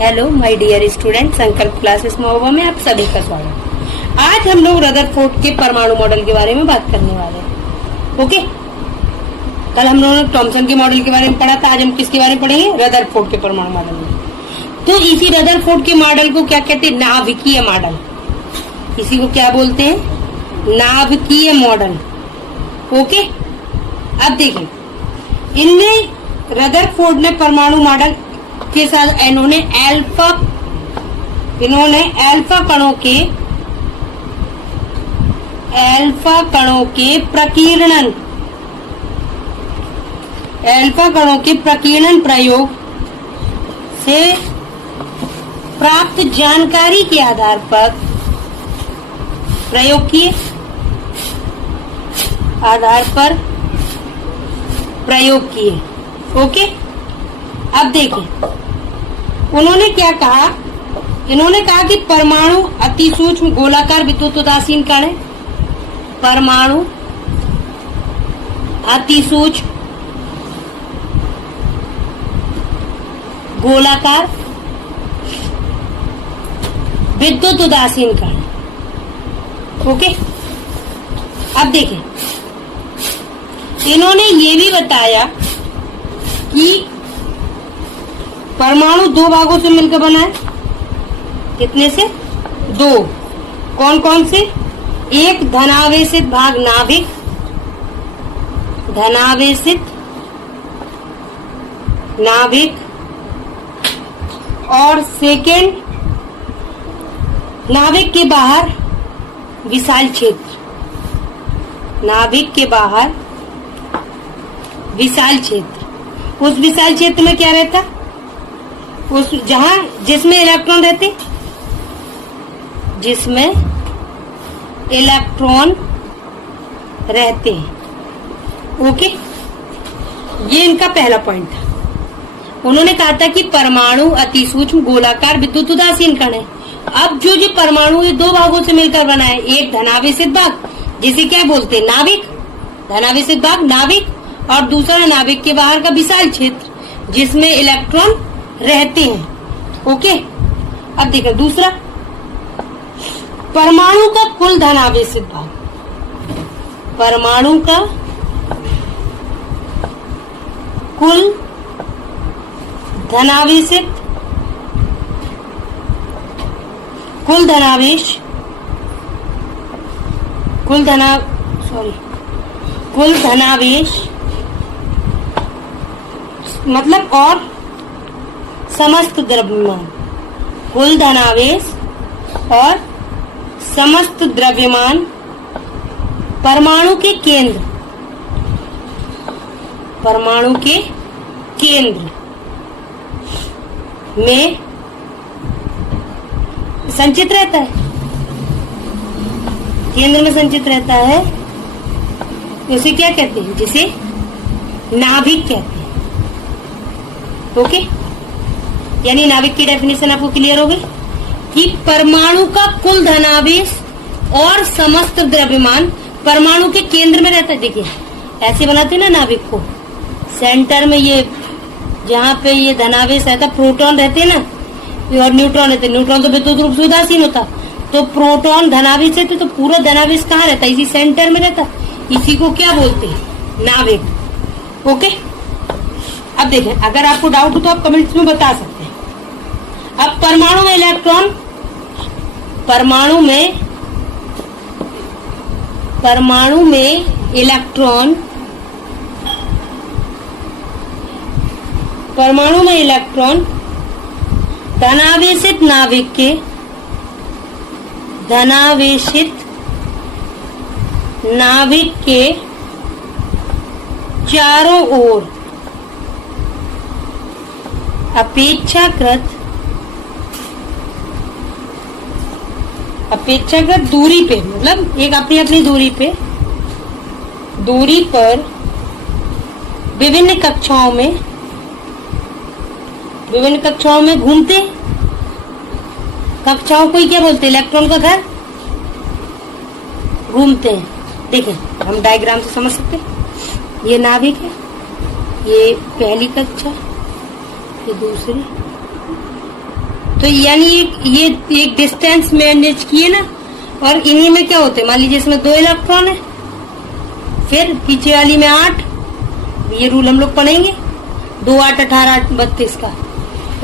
Hello my dear student, संकल्प classes Mahoba में आप सभी का स्वागत। आज हम लोग रदरफोर्ड के परमाणु मॉडल के बारे में बात करने वाले हैं। ओके, कल हम लोगों ने थॉमसन के मॉडल के बारे में पढ़ा था। आज हम किसके बारे में पढ़ेंगे? रदरफोर्ड के परमाणु मॉडल में। तो इसी रदरफोर्ड के मॉडल को क्या कहते हैं? नाभिकीय मॉडल। इसी को क्या बोलते हैं? नाभिकीय मॉडल। ओके, अब देखें, इनमें रदरफोर्ड ने परमाणु मॉडल के साथ इन्होंने अल्फा कणों के प्रकीर्णन प्रयोग से प्राप्त जानकारी के आधार पर प्रयोग किए। ओके, अब देखें उन्होंने क्या कहा। इन्होंने कहा कि परमाणु अति सूक्ष्म गोलाकार विद्युत उदासीन कण है। परमाणु अति सूक्ष्म गोलाकार विद्युत उदासीन कण। ओके, अब देखें, इन्होंने ये भी बताया कि परमाणु दो भागों से मिलकर बना है। कितने से? दो। कौन कौन से? एक धनावेशित भाग नाभिक, और सेकेंड नाभिक के बाहर विशाल क्षेत्र। नाभिक के बाहर विशाल क्षेत्र। उस विशाल क्षेत्र में क्या रहता? उस जिसमें इलेक्ट्रॉन रहते, हैं। ओके, ये इनका पहला पॉइंट था। उन्होंने कहा था कि परमाणु अति सूक्ष्म गोलाकार विद्युत उदासीन कण है। अब जो परमाणु ये दो भागों से मिलकर बना है, एक धनावेशित भाग जिसे क्या बोलते हैं? नाभिक, धनावेशित भाग नाभिक, और दूसरा नाभिक के बाहर का विशाल क्षेत्र जिसमें इलेक्ट्रॉन रहते हैं। ओके, अब देखो दूसरा, परमाणु का कुल धनावेशित भाग। परमाणु का कुल धनावेश मतलब और समस्त द्रव्यमान। कुल धनावेश और समस्त द्रव्यमान परमाणु के केंद्र में संचित रहता है। केंद्र में संचित रहता है। उसे क्या कहते हैं? जिसे नाभिक कहते हैं। ओके, यानी नाभिक की डेफिनेशन आपको क्लियर हो गई कि परमाणु का कुल धनावेश और समस्त द्रव्यमान परमाणु के केंद्र में रहता है। देखिए, ऐसे बनाते हैं ना नाभिक को, सेंटर में ये जहाँ पे ये धनावेश रहता, प्रोटॉन रहते हैं ना, और न्यूट्रॉन रहते। न्यूट्रॉन तो विद्युत रूप से उदासीन होता, तो प्रोटॉन धनावेश रहते, तो पूरा धनावेश कहाँ रहता? इसी सेंटर में रहता। इसी को क्या बोलते हैं? नाभिक। ओके, अब देखें, अगर आपको डाउट हो तो आप कमेंट्स में बता सकते हैं। अब परमाणु में इलेक्ट्रॉन धनावेशित नाभिक के चारों ओर अपेक्षाकृत दूरी पे, मतलब एक अपनी दूरी पर विभिन्न कक्षाओं में घूमते। कक्षाओं को ही क्या बोलते हैं? इलेक्ट्रॉन का घर। घूमते हैं। देखें, हम डायग्राम से समझ सकते हैं। ये नाभिक है, ये पहली कक्षा, ये दूसरी, तो यानी ये एक डिस्टेंस मैनेज किए ना, और इन्हीं में क्या होते हैं, मान लीजिए इसमें 2 इलेक्ट्रॉन है, फिर पीछे वाली में 8, ये रूल हम लोग पढ़ेंगे, 2 8 18 8 32 का।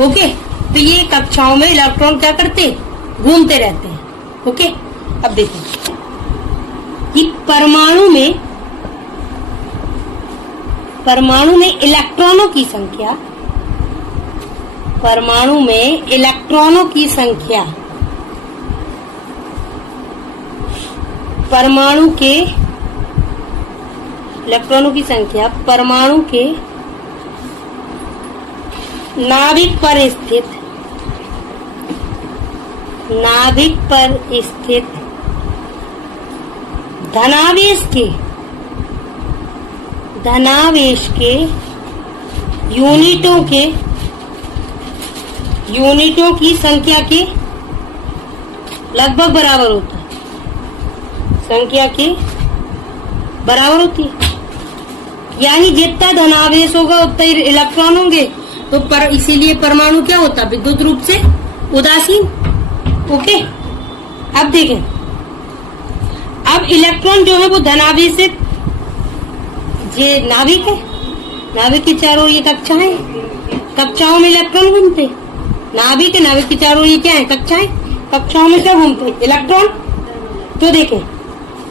ओके, तो ये कक्षाओं में इलेक्ट्रॉन क्या करते, घूमते रहते हैं। ओके, अब देखिए कि परमाणु में इलेक्ट्रॉनों की संख्या, परमाणु में इलेक्ट्रॉनों की संख्या, परमाणु के इलेक्ट्रॉनों की संख्या परमाणु के नाभिक पर स्थित धनावेश के यूनिटों की संख्या के लगभग बराबर होता है, संख्या के बराबर होती है। यानी जितना धनावेश होगा उतना ही इलेक्ट्रॉन होंगे, तो इसीलिए परमाणु क्या होता है, विद्युत रूप से उदासीन। ओके, अब देखें, अब इलेक्ट्रॉन जो है वो धनावेशित, ये नाभिक है, नाभिक के चारों ये कक्षाएं, कक्षाओं में इलेक्ट्रॉन घूमते, नाभिक है, नाभिक के चारों ये क्या है, कक्षाएं, कक्षाओं में क्या घूमते, इलेक्ट्रॉन। तो देखें,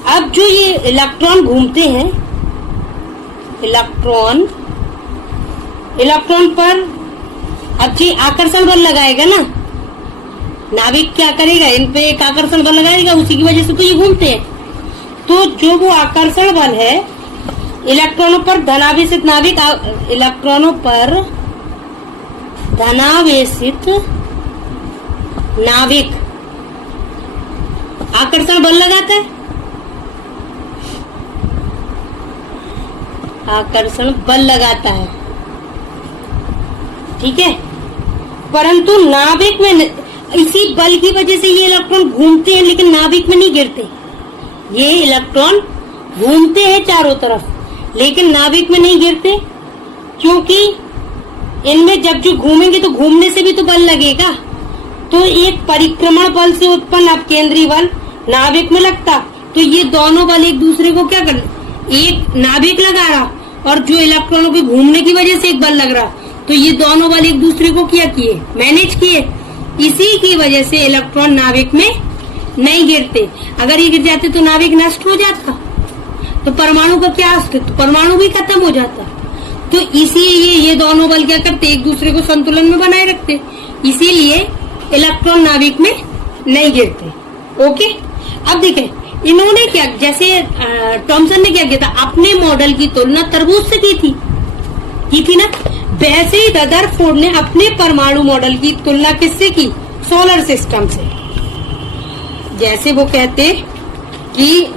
अब जो ये इलेक्ट्रॉन घूमते हैं, इलेक्ट्रॉन पर अब जी आकर्षण बल लगाएगा ना, नाभिक क्या करेगा, इन पे एक आकर्षण बल लगाएगा, उसी की वजह से तो ये घूमते हैं। तो जो वो आकर्षण बल है इलेक्ट्रॉनों पर धनावेशित नाभिक, इलेक्ट्रॉनों पर धनावेशित नाभिक आकर्षण बल लगाता है, आकर्षण बल लगाता है, ठीक है। परंतु नाभिक में इसी बल की वजह से ये इलेक्ट्रॉन घूमते हैं, लेकिन नाभिक में नहीं गिरते। ये इलेक्ट्रॉन घूमते हैं चारों तरफ, लेकिन नाभिक में नहीं गिरते, क्योंकि इनमें जब जो घूमेंगे तो घूमने से भी तो बल लगेगा। तो एक परिक्रमण बल से उत्पन्न अपकेंद्री बल नाभिक में लगता, तो ये दोनों बल एक दूसरे को क्या कर, एक नाभिक लगा रहा और जो इलेक्ट्रॉनों के घूमने की वजह से एक बल लग रहा, तो ये दोनों बल एक दूसरे को क्या किए, मैनेज किए। इसी की वजह से इलेक्ट्रॉन नाभिक में नहीं गिरते। अगर ये गिर जाते तो नाभिक नष्ट हो जाता, तो परमाणु का क्या अस्तित्व, परमाणु भी खत्म हो जाता। तो इसीलिए ये दोनों बल क्या करते, एक दूसरे को संतुलन में बनाए रखते, इसीलिए इलेक्ट्रॉन नाभिक में नहीं गिरते। ओके, अब देखें इन्होंने क्या, जैसे थॉमसन ने क्या किया था, अपने मॉडल की तुलना तरबूज से की थी ना, वैसे ही रदरफोर्ड ने अपने परमाणु मॉडल की तुलना किससे की, सोलर सिस्टम से। जैसे वो कहते कि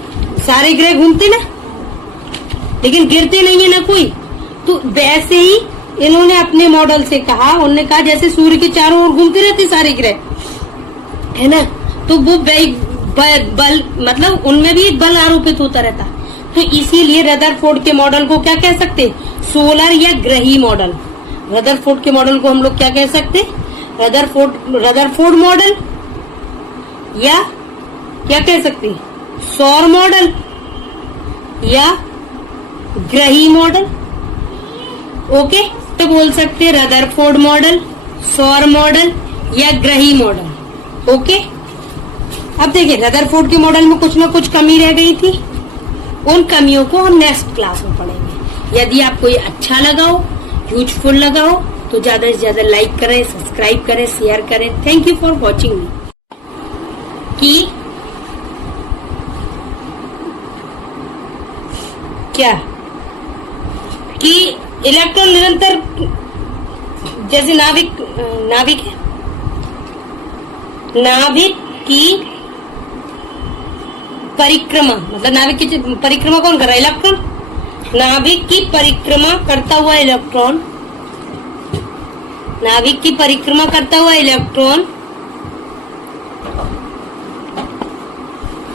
सारे ग्रह घूमते ना, लेकिन गिरते नहीं है ना कोई, तो वैसे ही इन्होंने अपने मॉडल से कहा, उन्होंने कहा जैसे सूर्य के चारों ओर घूमते रहते सारे ग्रह, है ना, तो वो बल मतलब उनमें भी एक बल आरोपित होता रहता। तो इसीलिए रदरफोर्ड के मॉडल को क्या कह सकते, सोलर या ग्रही मॉडल। रदरफोर्ड के मॉडल को हम लोग क्या कह सकते, रदरफोर्ड मॉडल, या क्या कह सकते, सौर मॉडल या ग्रही मॉडल। ओके, तो बोल सकते रदरफोर्ड मॉडल, सौर मॉडल या ग्रही मॉडल। ओके, अब देखिए रदरफोर्ड के मॉडल में कुछ ना कुछ कमी रह गई थी, उन कमियों को हम नेक्स्ट क्लास में पढ़ेंगे। यदि आपको ये अच्छा लगा हो, यूजफुल लगा हो, तो ज्यादा से ज्यादा लाइक करें, सब्सक्राइब करें, शेयर करें। थैंक यू फॉर वॉचिंग मी। क्या कि इलेक्ट्रॉन निरंतर, जैसे नाभिक है, नाभिक की परिक्रमा, मतलब नाभिक की परिक्रमा कौन कर रहा है, इलेक्ट्रॉन। नाभिक की परिक्रमा करता हुआ इलेक्ट्रॉन, नाभिक की परिक्रमा करता हुआ इलेक्ट्रॉन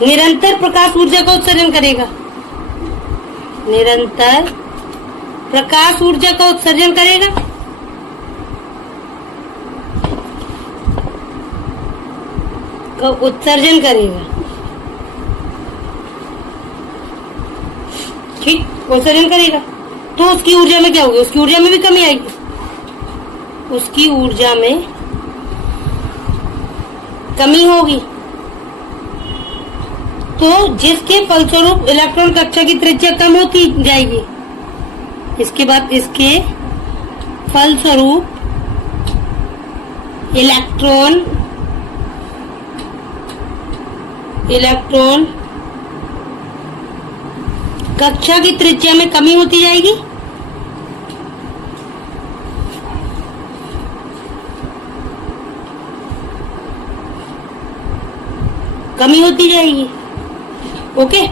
निरंतर प्रकाश ऊर्जा का उत्सर्जन करेगा, निरंतर प्रकाश ऊर्जा का उत्सर्जन करेगा। उत्सर्जन करेगा, ठीक, उत्सर्जन करेगा, तो उसकी ऊर्जा में क्या होगी, उसकी ऊर्जा में भी कमी आएगी, उसकी ऊर्जा में कमी होगी। तो जिसके फलस्वरूप इलेक्ट्रॉन कक्षा की त्रिज्या कम होती जाएगी। इसके बाद इसके फलस्वरूप इलेक्ट्रॉन कक्षा की त्रिज्या में कमी होती जाएगी। कमी होती जाएगी, ओके।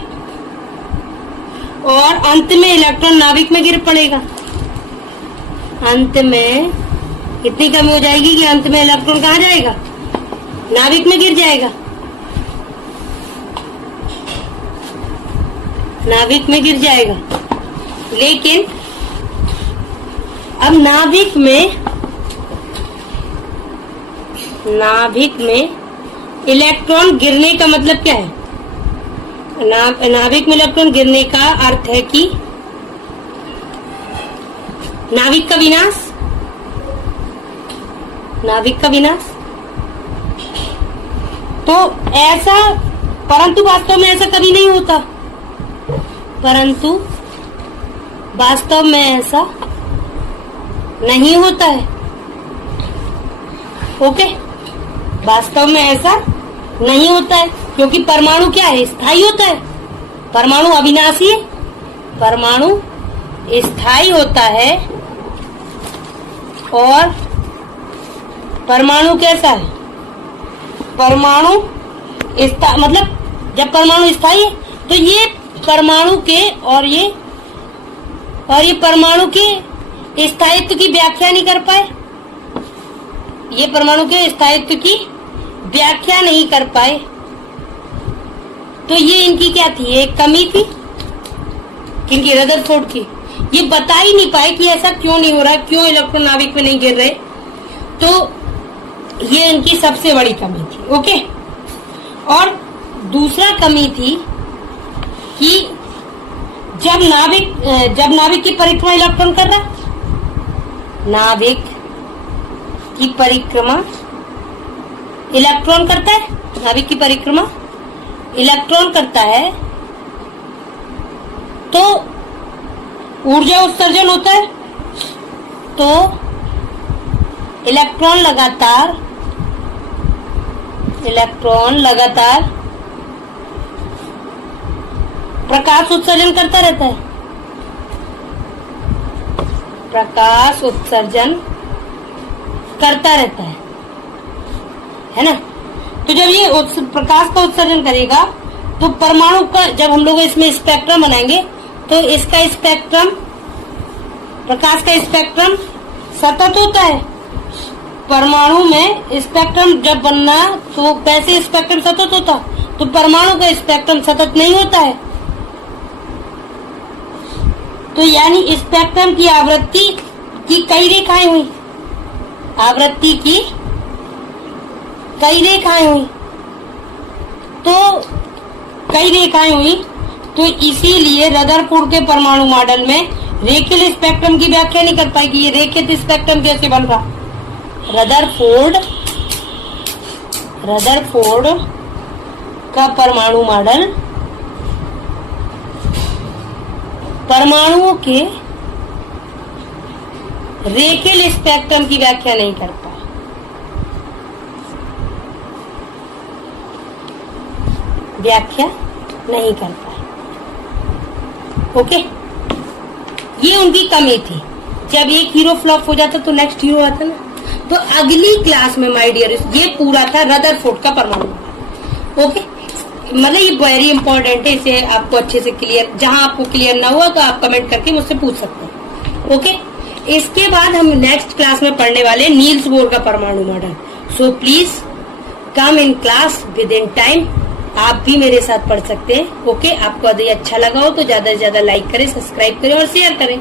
और अंत में इलेक्ट्रॉन नाभिक में गिर पड़ेगा। अंत में इतनी कमी हो जाएगी कि अंत में इलेक्ट्रॉन कहाँ जाएगा, नाभिक में गिर जाएगा, नाभिक में गिर जाएगा। लेकिन अब नाभिक में इलेक्ट्रॉन गिरने का मतलब क्या है? नाभिक में इलेक्ट्रॉन गिरने का अर्थ है कि नाभिक का विनाश, नाभिक का विनाश। तो ऐसा, परंतु वास्तव में ऐसा कभी नहीं होता, परंतु वास्तव में ऐसा नहीं होता है, ओके। वास्तव में ऐसा नहीं होता है, क्योंकि परमाणु क्या है, स्थायी होता है। परमाणु अविनाशी है, परमाणु स्थायी होता है। और परमाणु कैसा है, परमाणु मतलब जब परमाणु स्थायी है तो ये परमाणु के और ये परमाणु के स्थायित्व की व्याख्या नहीं कर पाए, ये परमाणु के स्थायित्व की व्याख्या नहीं कर पाए। तो ये इनकी क्या थी, एक कमी थी, किनकी, रदरफोर्ड की। ये बता ही नहीं पाए कि ऐसा क्यों नहीं हो रहा, क्यों इलेक्ट्रॉन नाभिक में नहीं गिर रहे। तो ये इनकी सबसे बड़ी कमी थी, ओके। और दूसरा कमी थी कि जब नाभिक की परिक्रमा इलेक्ट्रॉन कर रहा, नाभिक की परिक्रमा इलेक्ट्रॉन करता है, नाभिक की परिक्रमा इलेक्ट्रॉन करता है, तो ऊर्जा उत्सर्जन होता है। तो इलेक्ट्रॉन लगातार प्रकाश उत्सर्जन करता रहता है, प्रकाश उत्सर्जन करता रहता है ना। तो जब ये प्रकाश का उत्सर्जन करेगा तो परमाणु का, जब हम लोग इसमें स्पेक्ट्रम बनाएंगे तो इसका स्पेक्ट्रम, प्रकाश का स्पेक्ट्रम सतत होता है। परमाणु में स्पेक्ट्रम जब बनना तो कैसे स्पेक्ट्रम सतत होता, तो परमाणु का स्पेक्ट्रम सतत नहीं होता है। तो यानी स्पेक्ट्रम की आवृत्ति की कई रेखाएं हुई, आवृत्ति की कई रेखाएं हुई, तो इसीलिए रदरफोर्ड के परमाणु मॉडल में रेखीय स्पेक्ट्रम की व्याख्या नहीं कर पाएगी। ये रेखीय स्पेक्ट्रम कैसे बन रहा, रदरफोर्ड का परमाणु मॉडल परमाणुओं के रेखीय स्पेक्ट्रम की व्याख्या नहीं कर पाया, व्याख्या नहीं कर पाए, ओके। ये उनकी कमी थी। जब एक हीरो फ्लॉप हो जाता तो नेक्स्ट हीरो आता ना। तो अगली क्लास में माय डियर, ये पूरा था रदरफोर्ड का परमाणु, ओके। मतलब ये वेरी इंपॉर्टेंट है, इसे आपको अच्छे से क्लियर, जहां आपको क्लियर ना हुआ तो आप कमेंट करके मुझसे पूछ सकते हैं, ओके। इसके बाद हम नेक्स्ट क्लास में पढ़ने वाले नील्स बोर का परमाणु model. So please come in class with in time. आप भी मेरे साथ पढ़ सकते हैं, ओके। आपको यदि अच्छा लगा हो तो ज्यादा से ज्यादा लाइक करें, सब्सक्राइब करें और शेयर करें।